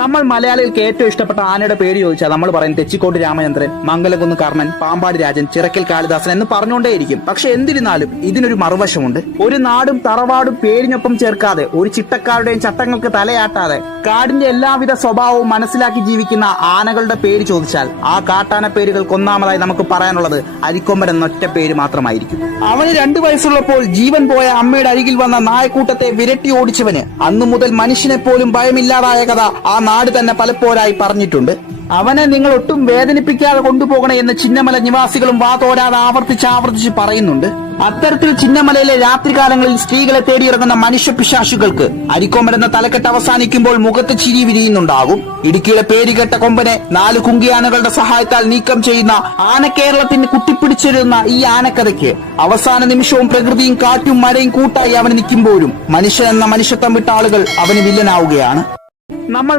നമ്മൾ മലയാളികൾക്ക് ഏറ്റവും ഇഷ്ടപ്പെട്ട ആനയുടെ പേര് ചോദിച്ചാൽ നമ്മൾ പറയും തെച്ചിക്കോട്ട് രാമചന്ദ്രൻ, മംഗലകുന്ന് കർണൻ, പാമ്പാടി രാജൻ, ചിറക്കൽ കാളിദാസൻ എന്ന് പറഞ്ഞുകൊണ്ടേയിരിക്കും. പക്ഷെ എന്തിരുന്നാലും ഇതിനൊരു മറുവശമുണ്ട്. ഒരു നാടും തറവാടും പേരിനൊപ്പം ചേർക്കാതെ, ഒരു ചിട്ടക്കാരുടെയും ചട്ടങ്ങൾക്ക് തലയാട്ടാതെ കാടിന്റെ എല്ലാവിധ സ്വഭാവവും മനസ്സിലാക്കി ജീവിക്കുന്ന ആനകളുടെ പേര് ചോദിച്ചാൽ ആ കാട്ടാന പേരുകൾക്ക് ഒന്നാമതായി നമുക്ക് പറയാനുള്ളത് അരിക്കൊമ്പൻ എന്നൊറ്റ പേര് മാത്രമായിരിക്കും. അവന് 2 വയസ്സുള്ളപ്പോൾ ജീവൻ പോയ അമ്മയുടെ അരികിൽ വന്ന നായക്കൂട്ടത്തെ വിരട്ടി ഓടിച്ചവന് അന്നു മുതൽ മനുഷ്യനെ പോലും ഭയമില്ലാതായ കഥ ആ നാട് തന്നെ പലപ്പോഴായി പറഞ്ഞിട്ടുണ്ട്. അവനെ നിങ്ങൾ ഒട്ടും വേദനിപ്പിക്കാതെ കൊണ്ടുപോകണേ എന്ന് ചിന്നമല നിവാസികളും വാതോരാതെ ആവർത്തിച്ച് പറയുന്നുണ്ട്. അത്തരത്തിൽ ചിന്നമലയിലെ രാത്രികാലങ്ങളിൽ സ്ത്രീകളെ തേടിയിറങ്ങുന്ന മനുഷ്യ പിശാചുകൾക്ക് അരിക്കൊമ്പൻ എന്ന തലക്കെട്ട് അവസാനിക്കുമ്പോൾ മുഖത്ത് ചിരി വിരിയുന്നുണ്ടാകും. ഇടുക്കിയിലെ പേരുകെട്ട കൊമ്പനെ 4 കുങ്കിയാനകളുടെ സഹായത്താൽ നീക്കം ചെയ്യുന്ന ആനക്കേരളത്തിന് കുത്തിപ്പിടിച്ചിരുന്ന ഈ ആനക്കഥയ്ക്ക് അവസാന നിമിഷവും പ്രകൃതിയും കാറ്റും മഴയും കൂട്ടായി അവന് നിൽക്കുമ്പോഴും മനുഷ്യൻ എന്ന മനുഷ്യത്വം വിട്ട ആളുകൾ അവന് വില്ലനാവുകയാണ്. നമ്മൾ